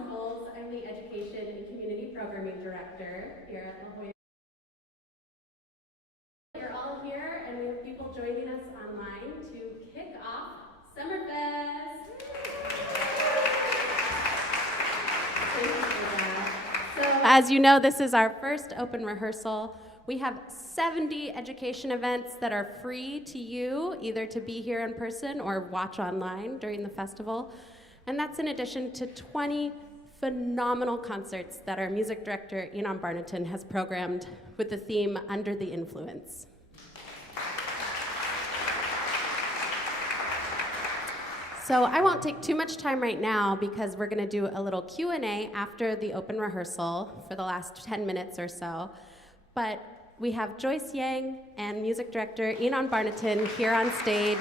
I'm the Education and Community Programming Director here at La Jolla. You're all here, and we have people joining us online to kick off SummerFest. Thank you for that. So, as you know, this is our first open rehearsal. We have 70 education events that are free to you, either to be here in person or watch online during the festival. And that's in addition to 20 phenomenal concerts that our music director, Inon Barnatan, has programmed with the theme Under the Influence. So I won't take too much time right now because we're going to do a little Q&A after the open rehearsal for the last 10 minutes or so. But we have Joyce Yang and music director Inon Barnatan here on stage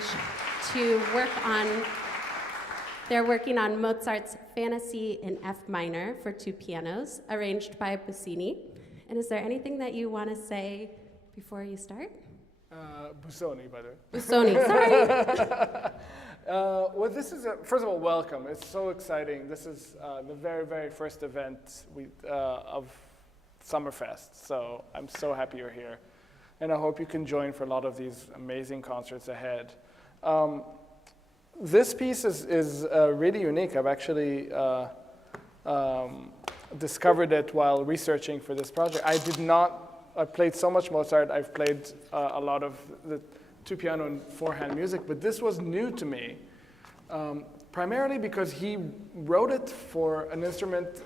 to work on. They're working on Mozart's Fantasy in F minor for 2 pianos, arranged by Busoni. And is there anything that you want to say before you start? Busoni, by the way. Busoni, sorry. Well, this is, first of all, welcome. It's so exciting. This is the very, very first event of SummerFest. So I'm so happy you're here. And I hope you can join for a lot of these amazing concerts ahead. This piece is really unique. I've actually discovered it while researching for this project. I played so much Mozart. I've played a lot of the 2 piano and 4-hand music, but this was new to me, primarily because he wrote it for an instrument,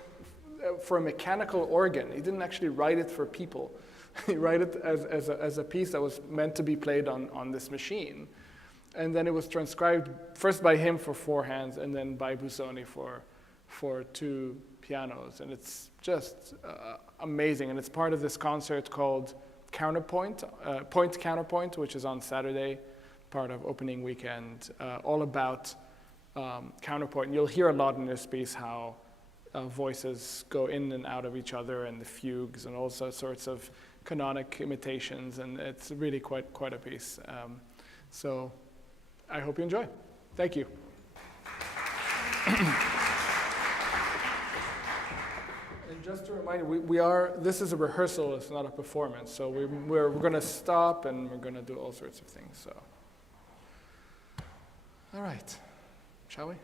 for a mechanical organ. He didn't actually write it for people. He wrote it as a piece that was meant to be played on this machine. And then it was transcribed first by him for 4 hands and then by Busoni for 2 pianos. And it's just amazing. And it's part of this concert called Counterpoint, Point Counterpoint, which is on Saturday, part of opening weekend, all about counterpoint. You'll hear a lot in this piece how voices go in and out of each other and the fugues and all sorts of canonic imitations. And it's really quite a piece. So I hope you enjoy. Thank you. And just to remind you, this is a rehearsal, it's not a performance. So we're going to stop and we're going to do all sorts of things. So, all right, shall we?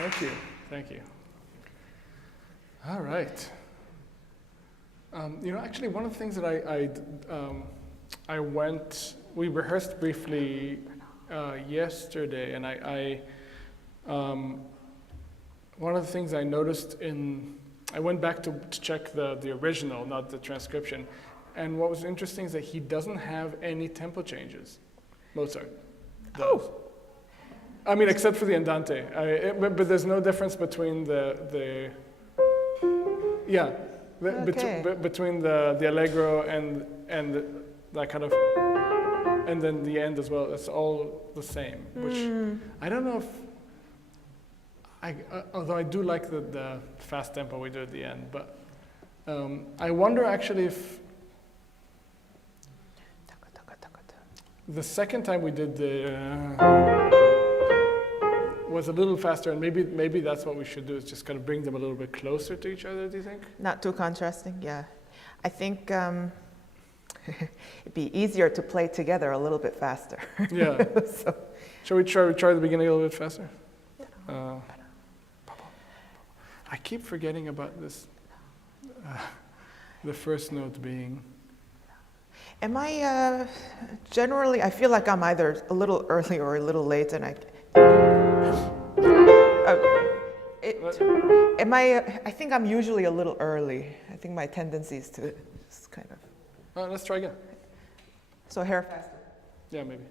Thank you. Thank you. All right. Actually, one of the things that we rehearsed briefly yesterday, and one of the things I noticed I went back to check the original, not the transcription, and what was interesting is that he doesn't have any tempo changes. Mozart does. Oh. I mean, except for the andante, but there's no difference between between the allegro and that kind of, and then the end as well. It's all the same. Which I don't know if although I do like the fast tempo we do at the end, but I wonder actually if the second time we did was a little faster, and maybe that's what we should do, is just kind of bring them a little bit closer to each other, do you think? Not too contrasting, yeah. I think it'd be easier to play together a little bit faster. Yeah. So. Shall we try the beginning a little bit faster? I keep forgetting about this, the first note being... Am I generally, I feel like I'm either a little early or a little late, and I think I'm usually a little early. I think my tendency is to just kind of... let's try again. So hair faster. Yeah, maybe.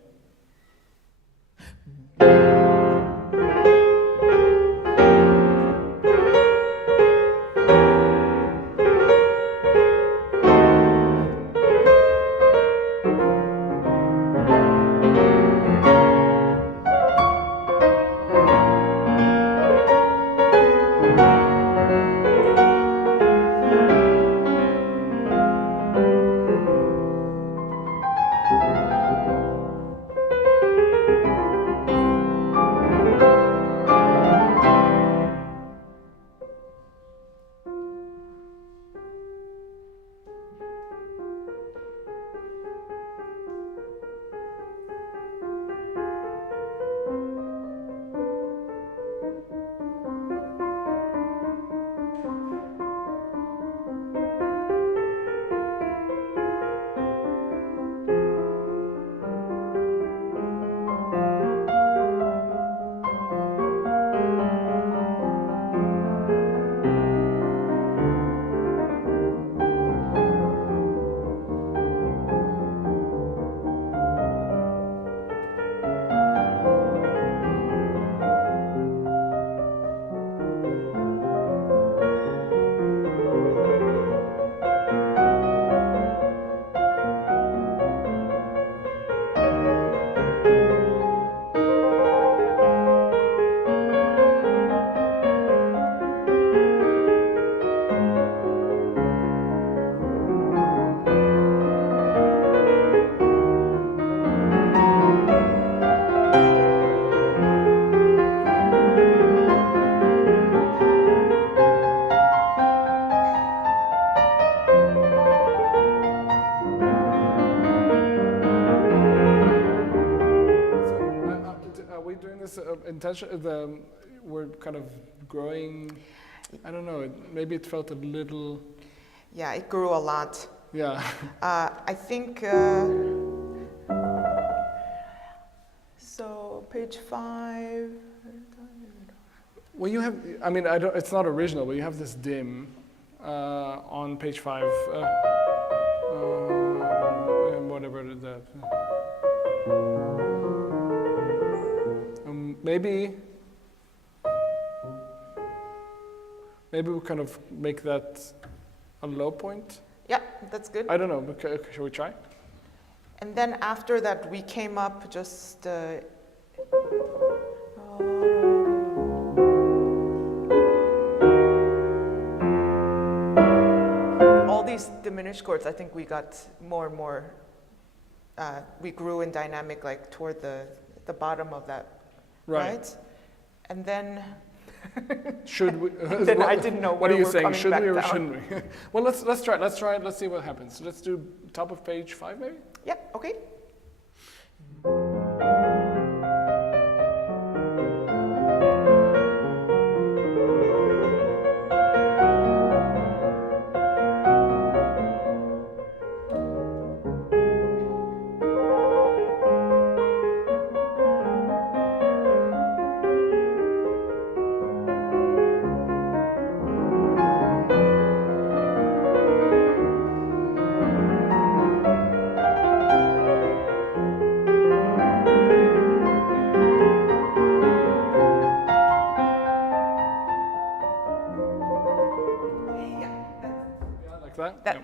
We're kind of growing, I don't know, maybe it felt a little... Yeah, it grew a lot. Yeah. I think, so page 5. Well, you have, I mean, it's not original, but you have this dim on page 5, whatever it is that. Maybe we'll kind of make that a low point. Yeah, that's good. I don't know, but shall we try? And then after that, we came up just... all these diminished chords, I think we got more and more, we grew in dynamic like toward the bottom of that, right? And then... Should we? Then I didn't know what are you saying? Should we or down. shouldn't we? Well, let's try it. Let's see what happens. Let's do top of page 5, maybe. Yeah. Okay.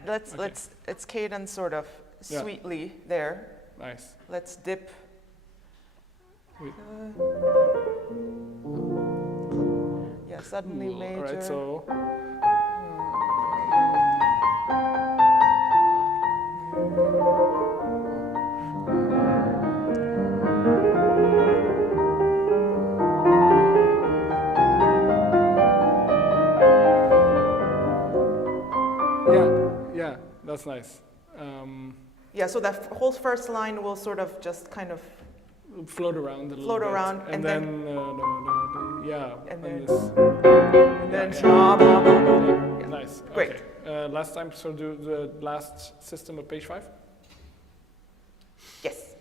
Let's cadence sort of sweetly there. Nice. Let's dip. Yeah, suddenly Ooh, major. All right, so. Yeah, that's nice. Yeah, so that whole first line will sort of just kind of float around a little bit. float around, and then nice. Great. Okay. Last time, so do the last system of page 5? Yes.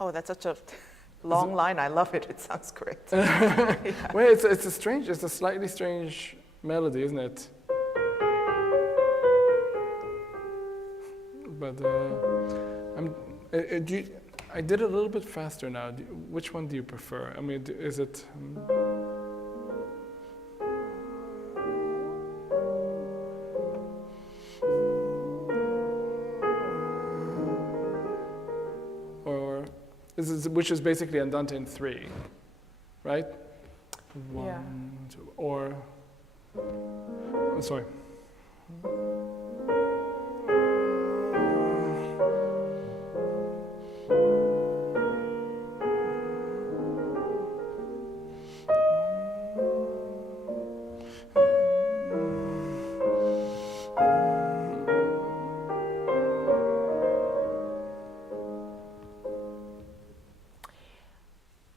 Oh, that's such a long line. I love it. It sounds great. Yeah. Well, it's a slightly strange melody, isn't it? But I did it a little bit faster now. Which one do you prefer? I mean, is it? Which is basically Andante in 3, right? Yeah. 1, 2, or. Oh, sorry.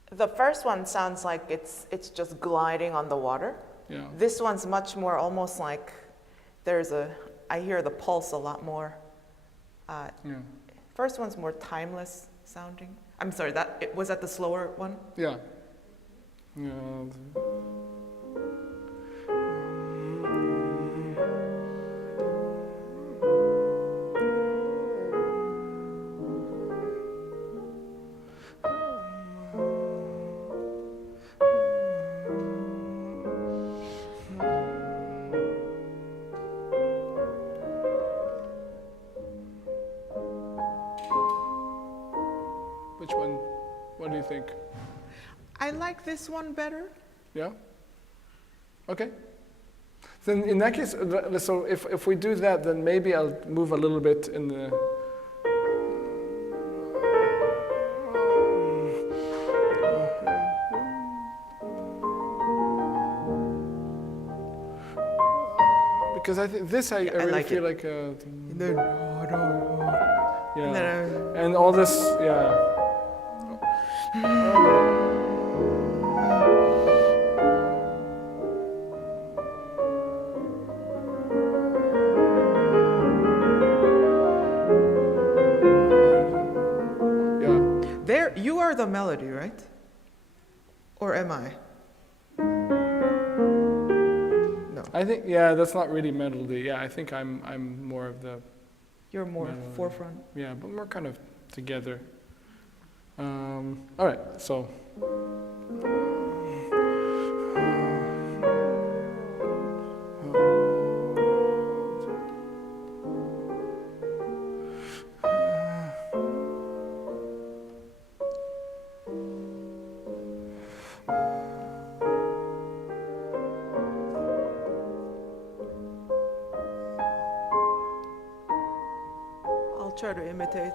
The first one sounds like it's just gliding on the water. Yeah. This one's much more almost like I hear the pulse a lot more. Yeah. First one's more timeless sounding. I'm sorry, was that the slower one? Yeah. Yeah. Which one? What do you think? I like this one better. Yeah? Okay. Then in that case, so if we do that, then maybe I'll move a little bit in the... Because I think this, I really like feel it. like a... And then, Yeah. And all this, yeah. There, you are the melody, right? Or am I? No. I think, yeah, that's not really melody. Yeah, I think I'm more of the... You're more melody. forefront. Yeah, but more kind of together. All right, so. I'll try to imitate.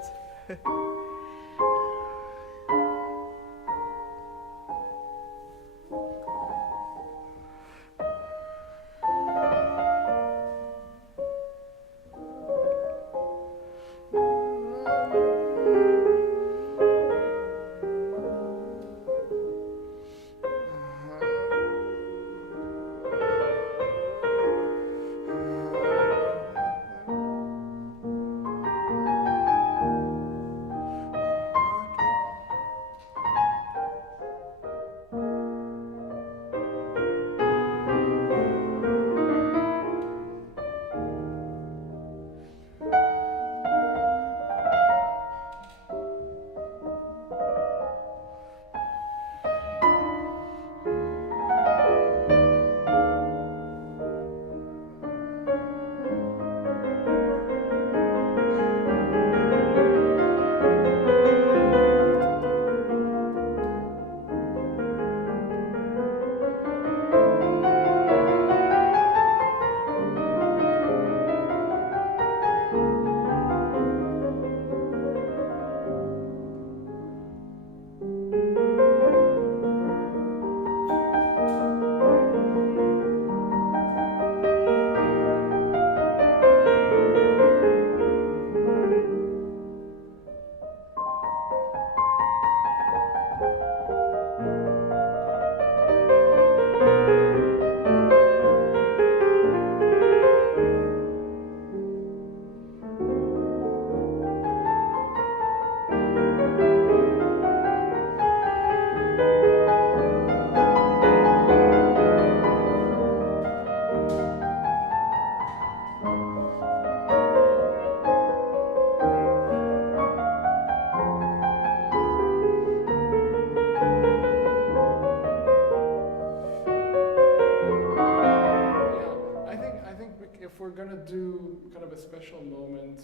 If we're gonna do kind of a special moment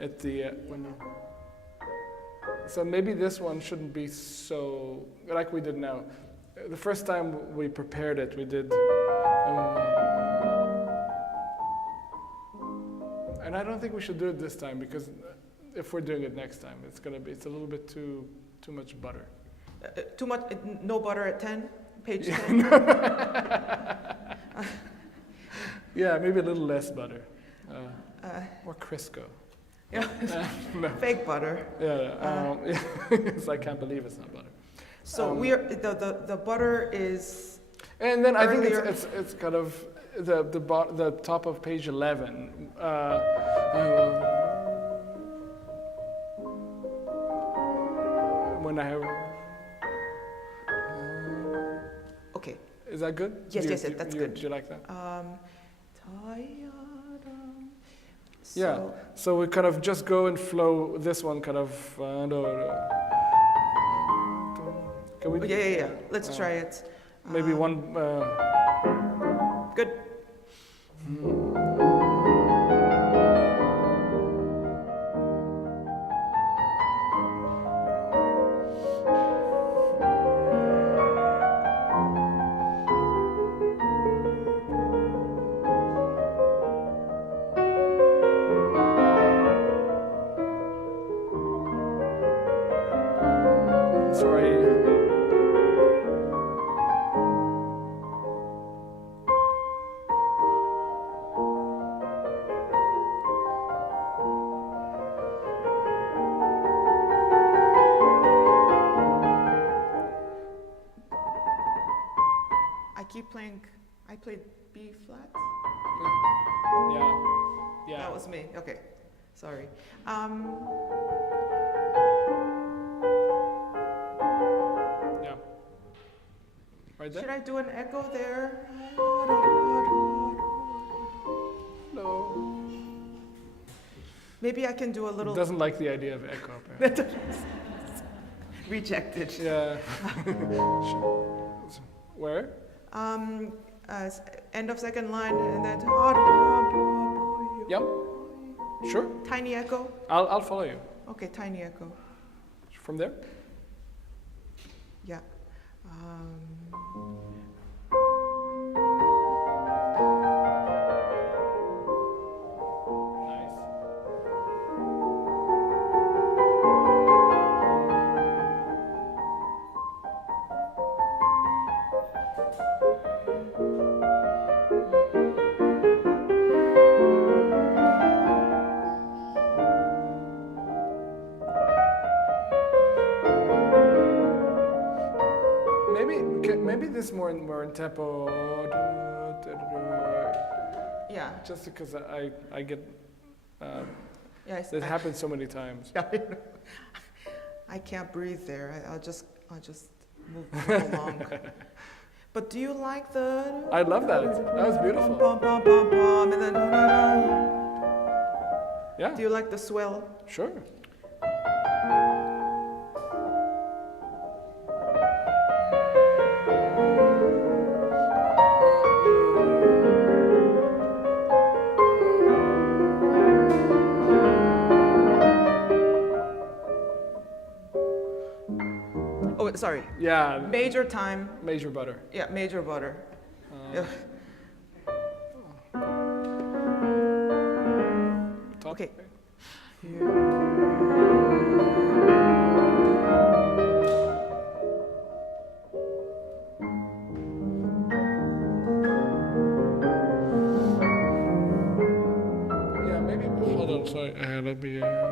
at the so maybe this one shouldn't be so like we did now. The first time we prepared it, we did, and I don't think we should do it this time because if we're doing it next time, it's a little bit too much butter. Too much, no butter at 10, page 10. Yeah, maybe a little less butter, or Crisco. Yeah, no. Fake butter. Yeah, yes, I can't believe it's not butter. So the butter is. And then earlier. I think it's kind of the top of page 11. When I have. Okay. Is that good? Yes, that's good. Do you like that? So So we kind of just go and flow this one kind of. Can we? Yeah. Let's try it. Maybe one. Good. Sorry. I played B flat. Yeah. That was me. Okay. Sorry. Yeah. Right there? Should I do an echo there? No. Maybe I can do a little. Doesn't like the idea of echo. Apparently. Rejected. Yeah. Where? End of second line and then. Yep. Sure. Tiny echo. I'll follow you. Okay, tiny echo. From there? Yeah. Nice. Maybe this more in tempo. Yeah. Just because I get Yes. it happens so many times. I can't breathe there. I'll just move along. But do you like the? I love that. That was beautiful. And then, Yeah. do you like the swell? Sure. Oh, sorry. Yeah. Major time. Major butter. Yeah, major butter. Yeah. Top. Okay. Yeah, maybe. Hold on. Sorry. Let me. Yeah.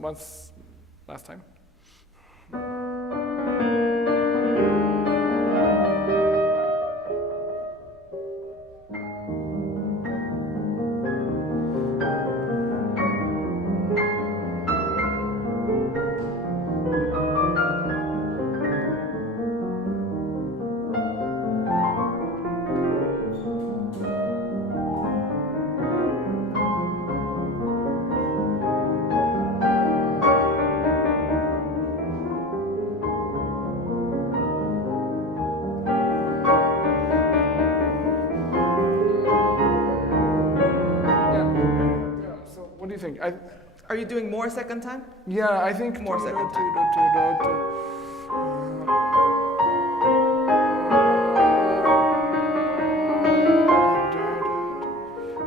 Once last time. What do you think? Are you doing more second time? Yeah, I think More second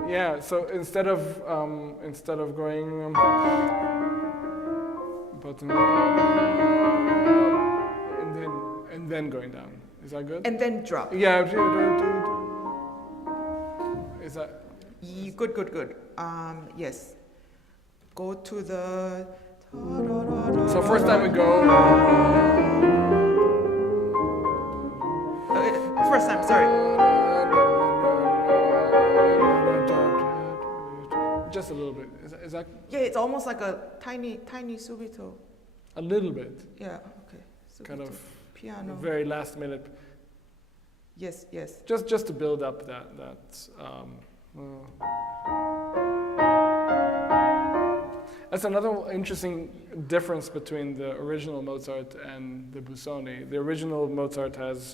Yeah, so instead of going button and then going down. Is that good? And then drop. Yeah. Is that Good. Yes. Go to the. so? First time we go. First time, sorry. Just a little bit. Is that Yeah, it's almost like a tiny subito. a little bit? Yeah, okay. Subito. Kind of piano. very last minute. Yes. Just to build up that. That's another interesting difference between the original Mozart and the Busoni. The original Mozart has.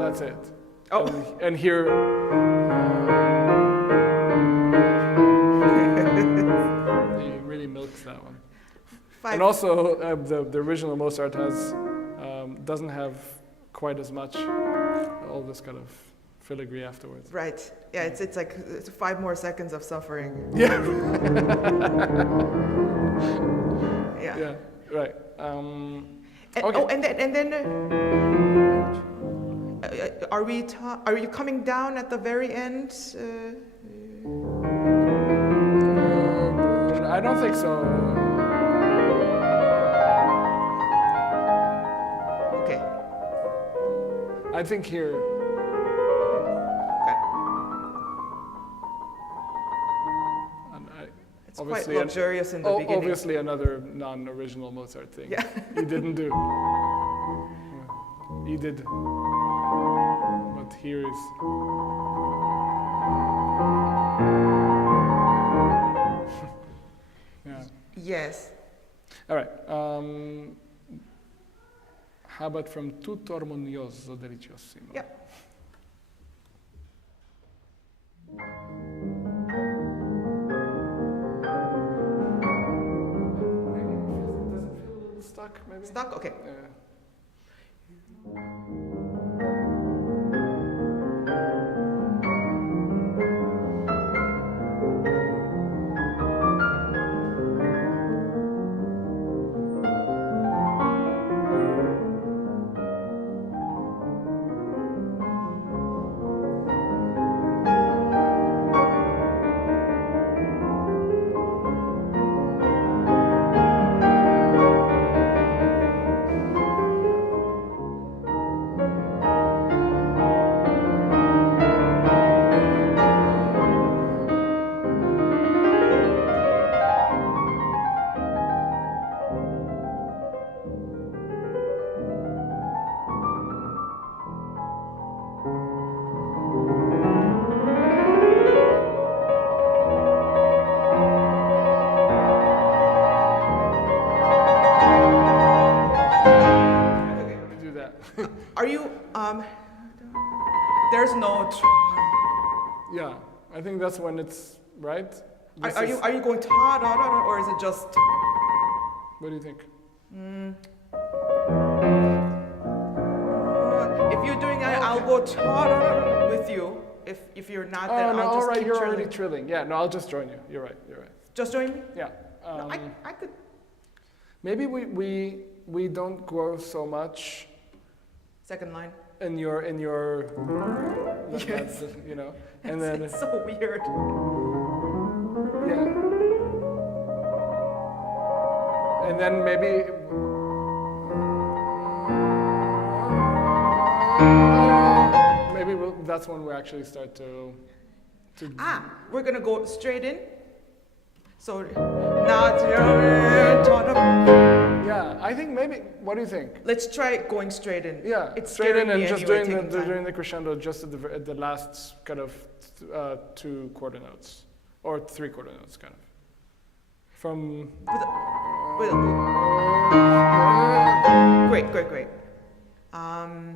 That's it. Oh. And here. He really milks that one. And also, the original Mozart has doesn't have quite as much all this kind of filigree afterwards. Right. Yeah, it's like 5 more seconds of suffering. Yeah. Yeah. Right. And, okay. Oh, and then are you coming down at the very end? I don't think so. Okay. I think here. It's quite luxurious in the beginning. Obviously, another non-original Mozart thing. Yeah. He didn't do. He did. But here is. Yeah. Yes. All right. How about from tutto armonioso deliciosissimo? Yep. Does it feel a little stuck, maybe? Stuck? Okay. Are you, there's no, Yeah, I think that's when it's right. are you going ta da da da, or is it just? What do you think? If you're doing it, I'll go ta da da with you. If you're not, then no, I'll just all right, keep you're trilling. already trilling. Yeah, no, I'll just join you. You're right. Just join me? Yeah. No, I could. Maybe we don't grow so much Second line. in your Yes. you know, and then It's so weird. yeah, and then maybe that's when we actually start to We're gonna go straight in. So not yeah, I think maybe. What do you think? Let's try going straight in. Yeah, It's straight in and me just anyway, doing taking time. doing the crescendo just at the last kind of 2 quarter notes or 3 quarter notes, kind of. From Great.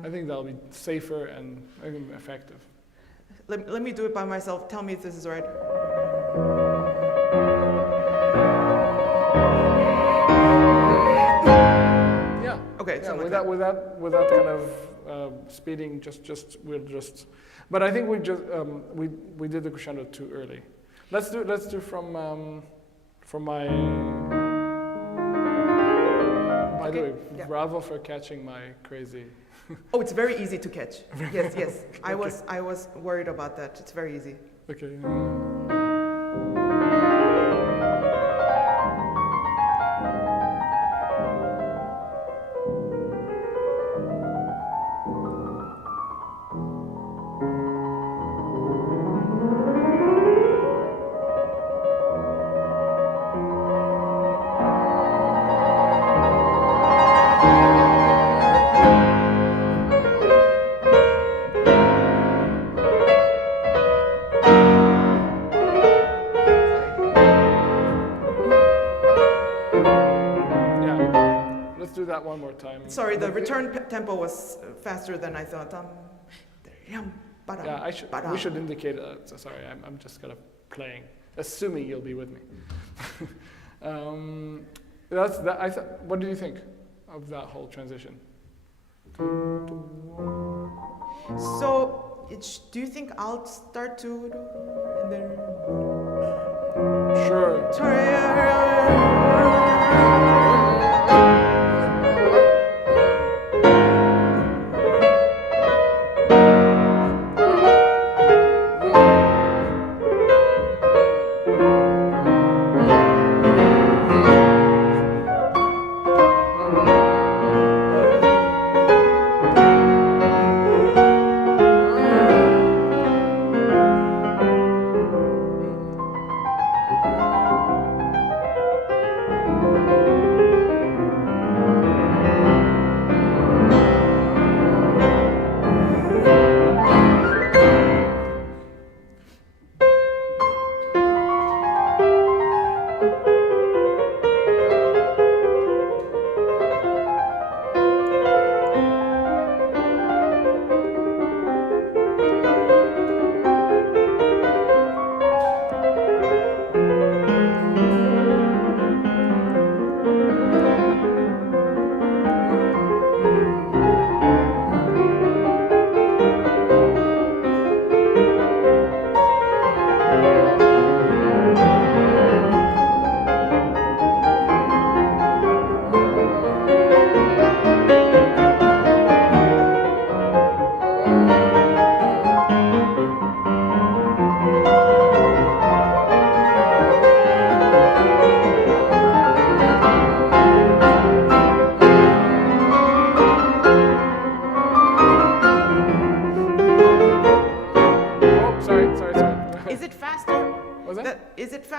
I think that'll be safer and effective. Let me do it by myself. Tell me if this is right. Yeah. Okay. Yeah, Like that. without kind of speeding, we'll just. But I think we did the crescendo too early. Let's do from my. By the way, yeah. bravo for catching my crazy. Oh, it's very easy to catch. Yes. I was worried about that. It's very easy. Okay. One more time. Sorry, the return tempo was faster than I thought. Yeah, we should indicate that. So sorry, I'm just kind of playing, assuming you'll be with me. That's that. What do you think of that whole transition? So, do you think I'll start to and then? Sure.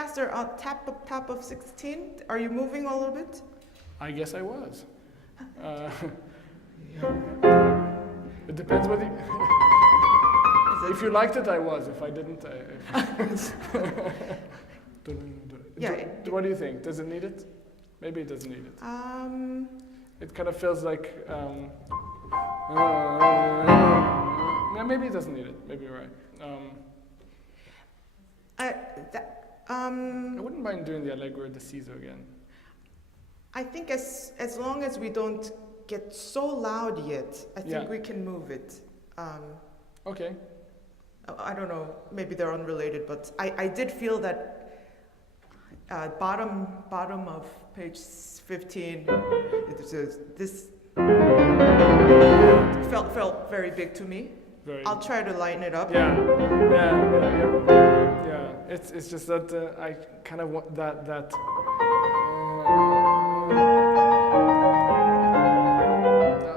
faster on top of 16. Are you moving a little bit? I guess I was. It depends what you... If you liked it, I was. If I didn't, Yeah. What do you think? Does it need it? Maybe it doesn't need it. It kind of feels like... yeah, maybe it doesn't need it. Maybe you're right. I wouldn't mind doing the allegro or the deciso again. I think as long as we don't get so loud yet, I think we can move it. Okay. I don't know, maybe they're unrelated, but I did feel that bottom of page 15, this felt very big to me. I'll try to lighten it up. Yeah. It's just that I kind of want that.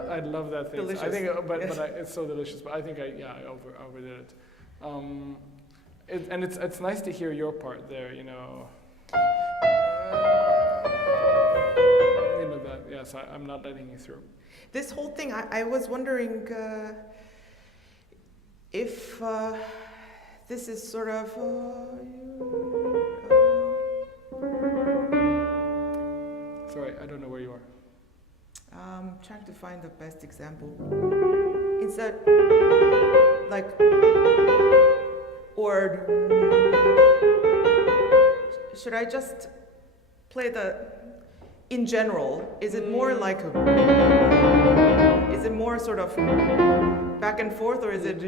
I love that thing. Delicious. I think, it's so delicious. But I think I overdid it. And it's nice to hear your part there. You know that. Yes, I'm not letting you through. This whole thing, I was wondering if this is sort of. Sorry, I don't know where you are. Trying to find the best example. Is that like, or should I just play in general? Is it more like, is it more sort of back and forth, or is it,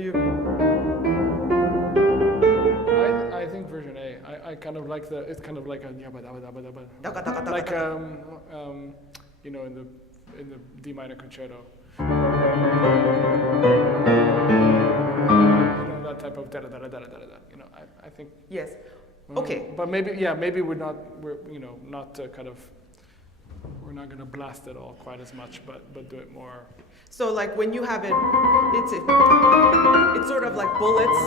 I think version A. I kind of like it's kind of like a yabba dabba dabba dabba. Like you know, in the D minor concerto. You know, that type of da da da da da da da. You know, I think. Yes. Okay. But maybe we're not we're not gonna blast it all quite as much, but do it more. So like when you have it, it's sort of like bullets.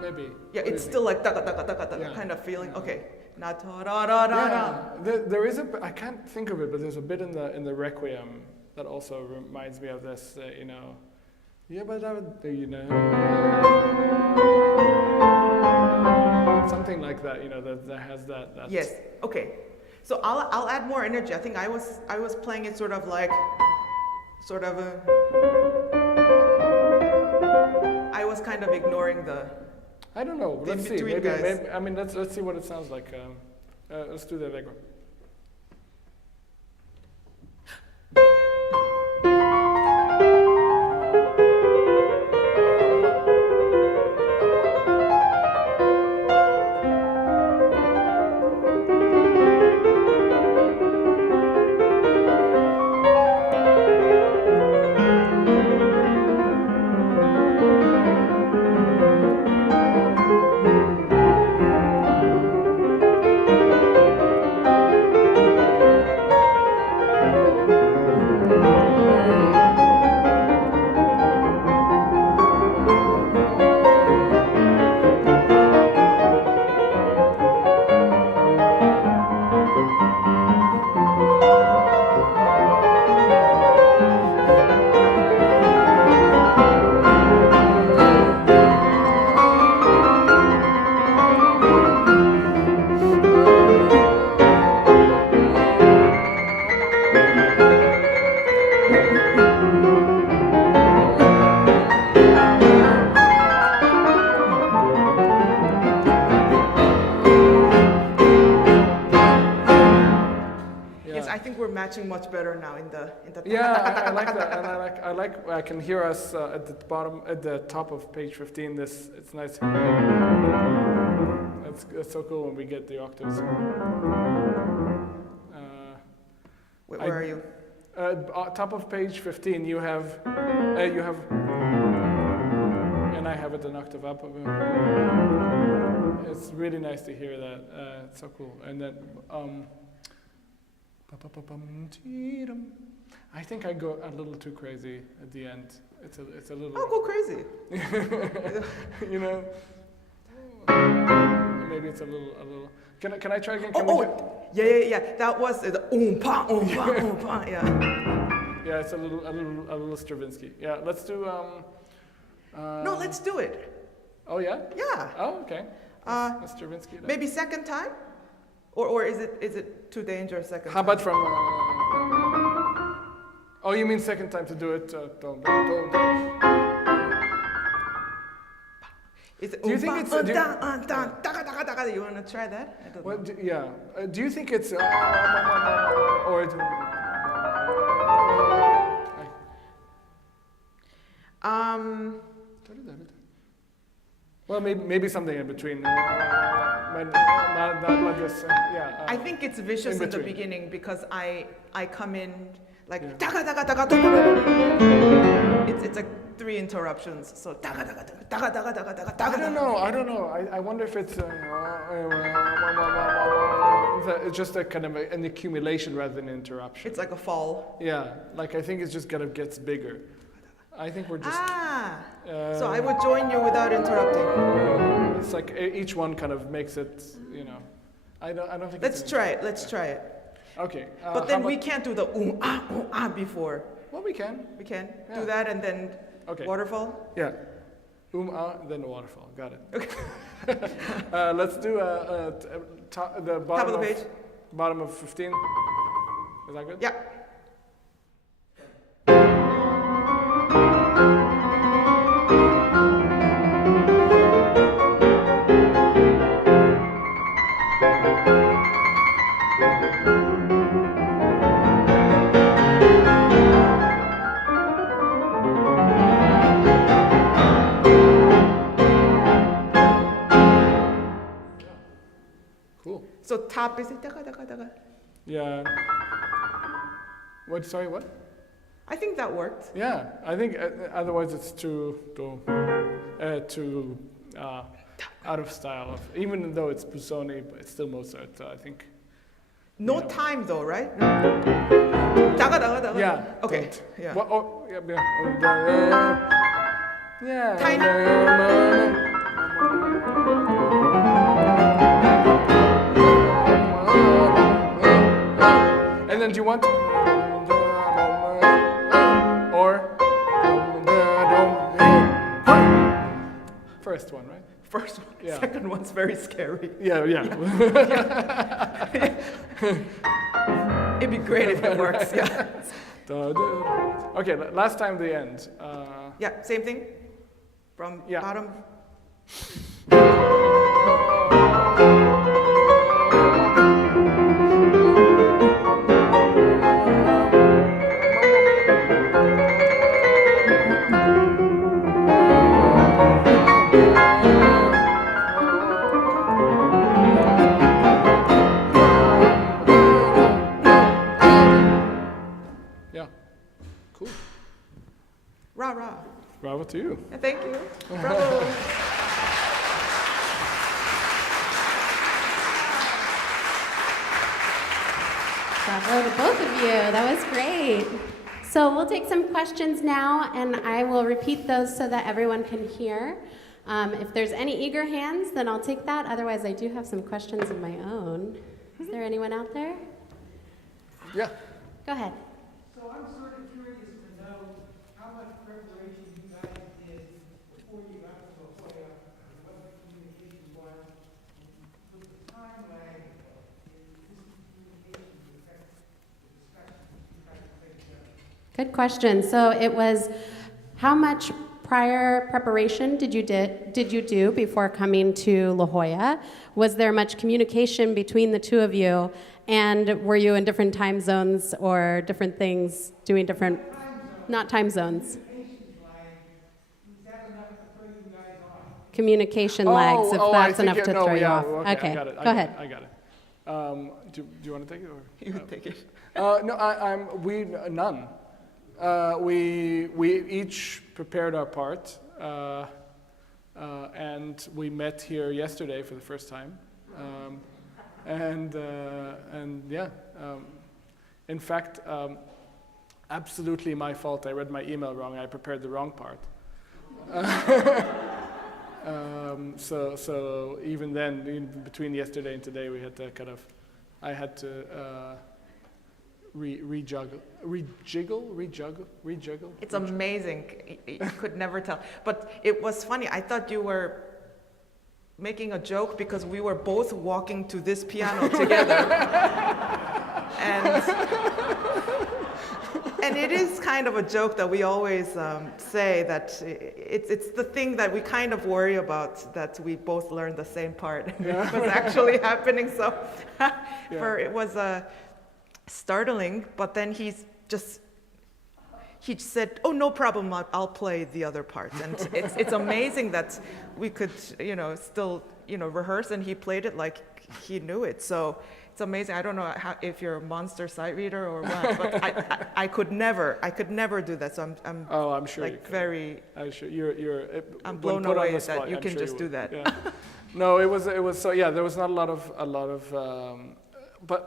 Maybe. Yeah, it's still like kind of feeling. Okay. Not da da da da. There is I can't think of it, but there's a bit in the Requiem that also reminds me of this. You know. Yeah, but you know. Something like that, you know, that has that. Yes. Okay. So I'll add more energy. I think I was playing it sort of a. I was kind of ignoring the. I don't know. Let's see. Maybe, I mean, let's see what it sounds like. Let's do the allegro. Much better now in the. Yeah, I like that, and I can hear us at the top of page 15. It's nice. It's so cool when we get the octaves. Where are you? Top of page 15. You have, and I have it an octave up. It's really nice to hear that. It's so cool, and then. I think I go a little too crazy at the end. It's a little. I'll go crazy. You know. Maybe it's a little. Can I try again? Yeah. That was the pa. Yeah. Yeah, it's a little Stravinsky. Yeah, let's do. No, let's do it. Oh yeah. Yeah. Oh okay. Let's Stravinsky. Then. Maybe second time, or is it too dangerous second? How time? about from? Oh, you mean second time to do it? Do you think it's? You want to try that? I don't know. Yeah. Do you think it's or? Well, maybe something in between. Not just, yeah. I think it's vicious in the beginning because I come in like Yeah. It's like 3 interruptions. So I don't know. I wonder if it's just a kind of an accumulation rather than an interruption. it's like a fall. Yeah, like I think it's just kind of gets bigger. I think we're just. So I would join you without interrupting. It's like each one kind of makes it, you know. I don't think. Let's try it. Let's try it. Okay. But then we can't do the before. Well, we can. We can Yeah. do that and then Okay. waterfall. Yeah. Then the waterfall. Got it. Okay. Let's do the bottom Top of the page. Bottom of 15. Is that good? Yeah. Cool. So top is it? Daga, daga, daga. Yeah. What? Sorry. What? I think that worked. Yeah. I think otherwise it's too out of style. Even though it's Busoni, but it's still Mozart. So I think. No you know. time though, right? Daga, daga, daga. Yeah. Okay. Don't. Yeah. What, oh, yeah. Yeah. Tiny. And then do you want or first one, right? First one. Yeah. Second one's very scary. Yeah. It'd be great if it works. Yeah. Okay, last time the end. Yeah. Same thing. From Yeah. bottom. Yeah, cool. Rah rah. Bravo to you. Yeah, thank you. Bravo. Bravo to both of you. That was great. So we'll take some questions now, and I will repeat those so that everyone can hear. If there's any eager hands, then I'll take that. Otherwise, I do have some questions of my own. Is there anyone out there? Yeah. Go ahead. So I'm sort of curious to know how much preparation you guys did before you got to La Jolla, and what the communication was, with the time lag, is this communication to affect the discussion you guys put together? Good question. So it was, how much prior preparation did you do before coming to La Jolla? Was there much communication between the two of you? And were you in different time zones or different things, doing different, not time zones? Communication lags, if that's enough to throw you off. Okay, I got it. Go ahead. I got it. Do you want to take it? Or? You take it. No, we none. We each prepared our part, and we met here yesterday for the first time, and yeah, In fact, absolutely my fault. I read my email wrong. I prepared the wrong part. So even then, between yesterday and today, we had to I had to rejiggle. It's amazing. You could never tell. But it was funny. I thought you were making a joke because we were both walking to this piano together. And it is kind of a joke that we always say that it's the thing that we kind of worry about, that we both learned the same part. Yeah. It was actually happening. So Yeah. it was startling, but then he said, "Oh, no problem, I'll play the other part." And it's amazing that we could, still, rehearse, and he played it like he knew it. So it's amazing. I don't know if you're a monster sight reader or what, but I could never do that. So I'm sure like you could. very. I'm sure I'm when blown put on away the spot, that you I'm can sure just do would. that. Yeah. No, it was so yeah. There was not a lot of but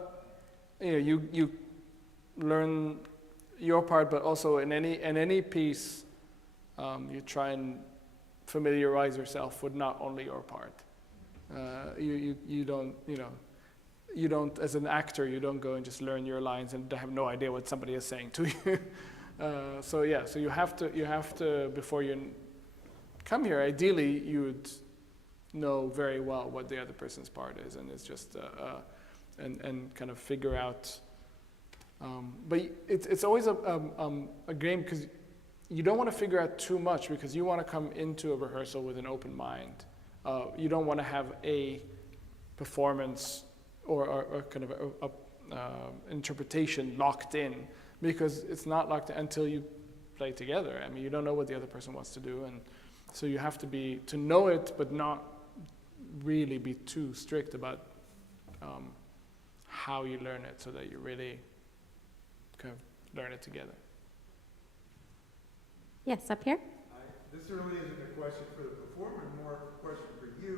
you learn your part, but also in any piece, you try and familiarize yourself with not only your part. You don't, you don't, as an actor, you don't go and just learn your lines and have no idea what somebody is saying to you. So you have to before you come here, ideally you would know very well what the other person's part is, and it's just and kind of figure out. But it's always a game, because you don't want to figure out too much, because you want to come into a rehearsal with an open mind. You don't want to have a performance or kind of a interpretation locked in, because it's not locked in until you play together. I mean, you don't know what the other person wants to do, and so you have to know it, but not really be too strict about how you learn it, so that you really kind of learn it together. Yes, up here. This really isn't a question for the performer, more a question for you.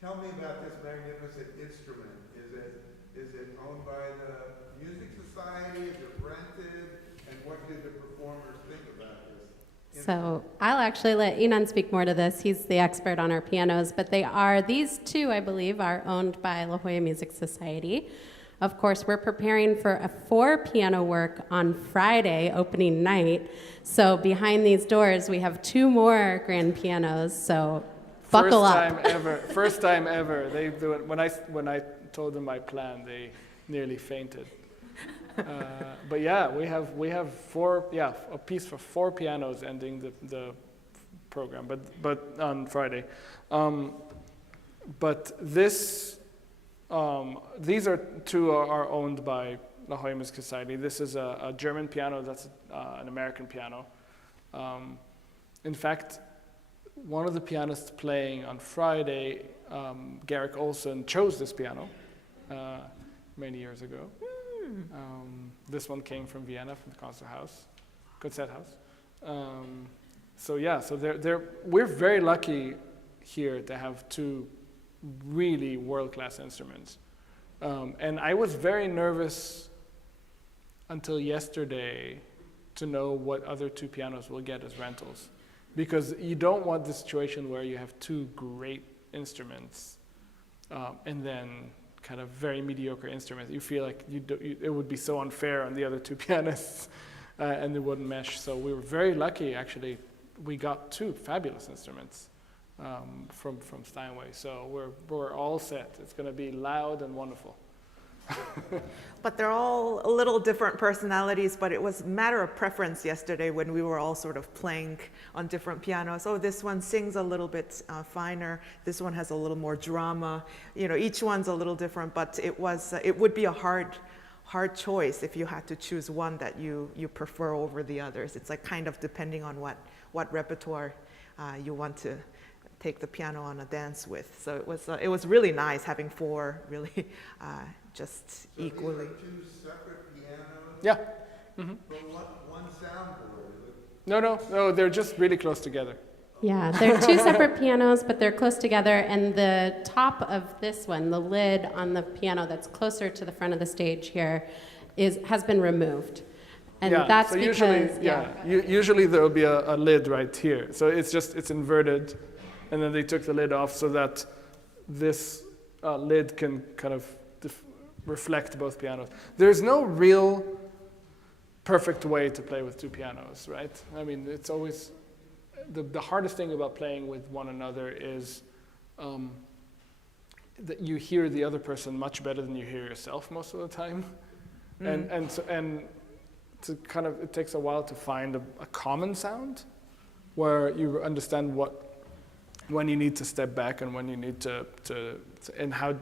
Tell me about this magnificent instrument. Is it owned by the Music Society? Is it rented? And what did the performers think about this? So I'll actually let Inon speak more to this. He's the expert on our pianos, but these two, I believe, are owned by La Jolla Music Society. Of course, we're preparing for a 4-piano work on Friday, opening night. So behind these doors, we have 2 more grand pianos, so buckle up. First time ever. They do it. When I told them my plan, they nearly fainted. But yeah, we have a piece for 4 pianos ending the program, but on Friday. But this. These are 2 are owned by La Jolla Music Society. This is a German piano. That's an American piano. In fact, one of the pianists playing on Friday, Garrick Olson, chose this piano many years ago. This one came from Vienna, from the concert house. So we're very lucky here to have 2 really world-class instruments. And I was very nervous until yesterday to know what other 2 pianos will get as rentals, because you don't want the situation where you have 2 great instruments and then kind of very mediocre instruments. You feel like it would be so unfair on the other 2 pianists and it wouldn't mesh. So we were very lucky, actually. We got 2 fabulous instruments from Steinway, so we're all set. It's going to be loud and wonderful. But they're all a little different personalities, but it was a matter of preference yesterday when we were all sort of playing on different pianos. Oh, this one sings a little bit finer. This one has a little more drama. Each one's a little different, but it would be a hard choice if you had to choose one that you prefer over the others. It's like kind of depending on what repertoire you want to take the piano on a dance with. So it was really nice having 4 really just equally. These are 2 separate pianos? Yeah. But one soundboard? No, they're just really close together. Yeah, they're 2 separate pianos, but they're close together, and the top of this one, the lid on the piano that's closer to the front of the stage here, has been removed. And yeah, that's so because, usually there will be a lid right here. So it's inverted, and then they took the lid off so that this lid can kind of reflect both pianos. There's no real perfect way to play with two pianos, right? I mean, it's always, the hardest thing about playing with one another is that you hear the other person much better than you hear yourself most of the time. And to kind of, it takes a while to find a common sound where you understand when you need to step back and when you need to and how,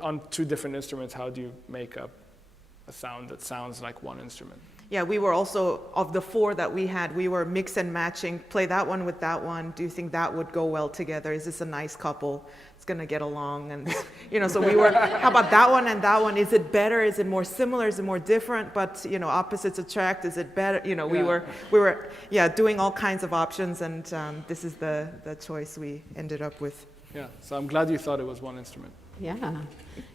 on two different instruments, how do you make a sound that sounds like one instrument? Yeah, we were also, of the 4 that we had, we were mix and matching, play that one with that one. Do you think that would go well together? Is this a nice couple? It's gonna get along. And, so we were, how about that one and that one? Is it better? Is it more similar? Is it more different? But, opposites attract. Is it better? We were doing all kinds of options, and this is the choice we ended up with. Yeah, so I'm glad you thought it was one instrument. Yeah,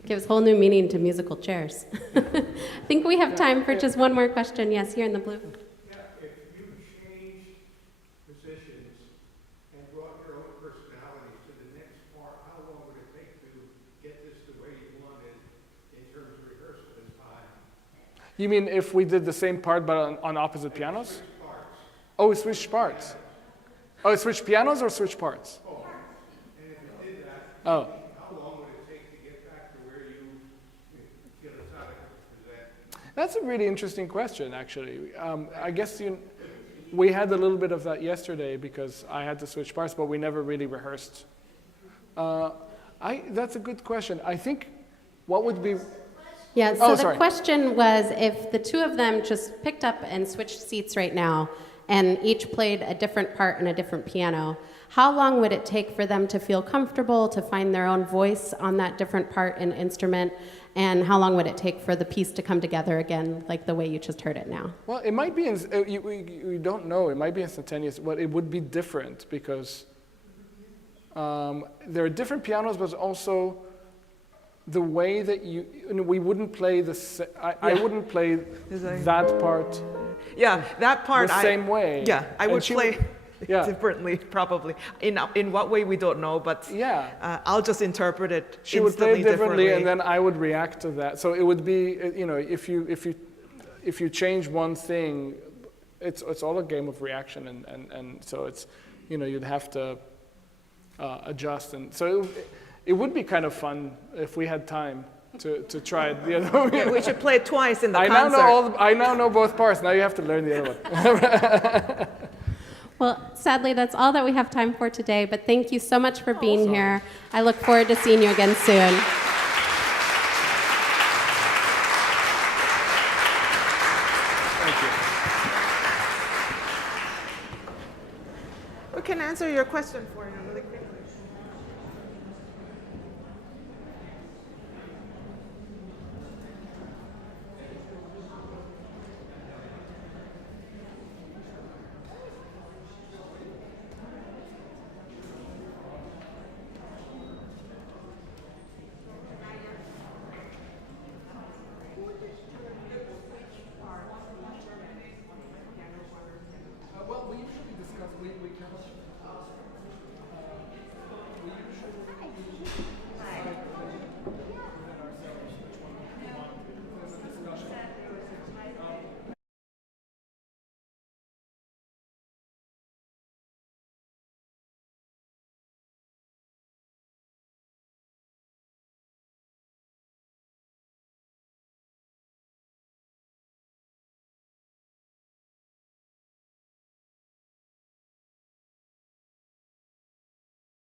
gives whole new meaning to musical chairs. I think we have time for just one more question. Yes, here in the blue. Yeah, if you changed positions and brought your own personality to the next part, how long would it take to get this the way you wanted in terms of rehearsal and time? You mean if we did the same part but on opposite pianos? Oh, we switched parts. Oh, we switched pianos or switched parts? And if it did that, Oh. how long would it take to get back to where you get a sound present? That's a really interesting question, actually. I guess we had a little bit of that yesterday because I had to switch parts, but we never really rehearsed. That's a good question. I think what would be... Yeah, so the sorry. question was if the two of them just picked up and switched seats right now and each played a different part in a different piano, how long would it take for them to feel comfortable, to find their own voice on that different part and instrument, and how long would it take for the piece to come together again, like the way you just heard it now? Well, it might be, we don't know, it might be instantaneous, but it would be different because there are different pianos, but also the way that we wouldn't play I wouldn't play that part Yeah, that part the same way. Yeah, I And would she play yeah. differently, probably. In what way, we don't know, but Yeah. I'll just interpret it She would play instantly it differently, and then I would react to that. So it would be, if you change one thing, it's all a game of reaction, and so it's, you'd have to adjust, and so it would be kind of fun if we had time to try it the other way. Yeah, we should play it twice in the I concert. I now know both parts. Now you have to learn the other one. Well, sadly, that's all that we have time for today, but thank you so much for being here. I look forward to seeing you again soon. Thank you. We can answer your question for you in a little